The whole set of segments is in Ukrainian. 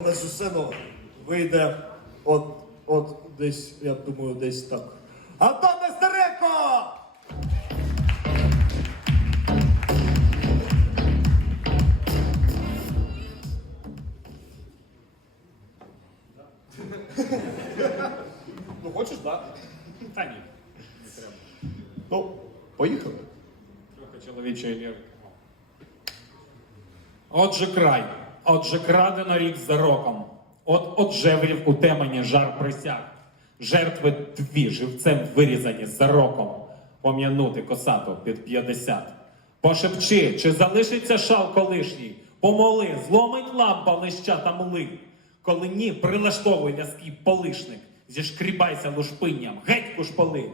на цю сцену вийде от, от десь, я думаю, десь так. Антон Нестеренко! Ну, хочеш, так? Та ні, не треба. Ну, поїхали. Трохи чоловічої лірики. Отже, край. Отже, крадено рік за роком. От от жеврів у темені жар присяг. Жертви дві живцем вирізані за роком. Пом'янути косату під 50. Пошепчи, чи залишиться шал колишній? Помоли, зломить лампа лища та мли. Коли ні, прилаштовуй ляский полишник. Зішкрібайся лушпинням, геть кушпали.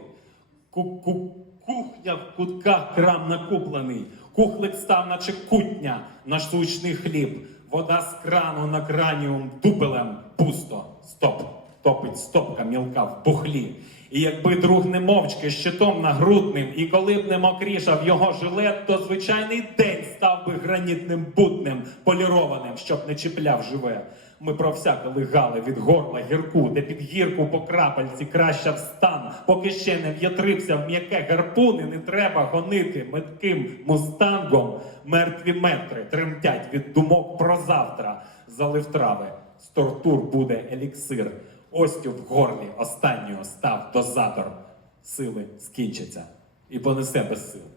Кухня в кутках крам накуплений, кухлик став, наче кутня, наш сучний хліб, вода з крану на краніум дупелем пусто. Стоп, топить стопка мілка в пухлі. І якби друг не мовчки щитом нагрудним, і коли б не мокрішав його жилет, то звичайний день став би гранітним бутнем полірованим, щоб не чіпляв живе. Ми про всяке лигали від горла гірку, де під гірку по крапельці краща встан, поки ще не в'ятрився в м'яке гарпуни, не треба гонити метким мустангом. Мертві метри тремтять від думок про завтра. Залив трави, з тортур буде еліксир. Остю в горлі останнього став дозатор. Сили скінчаться і понесе без сил.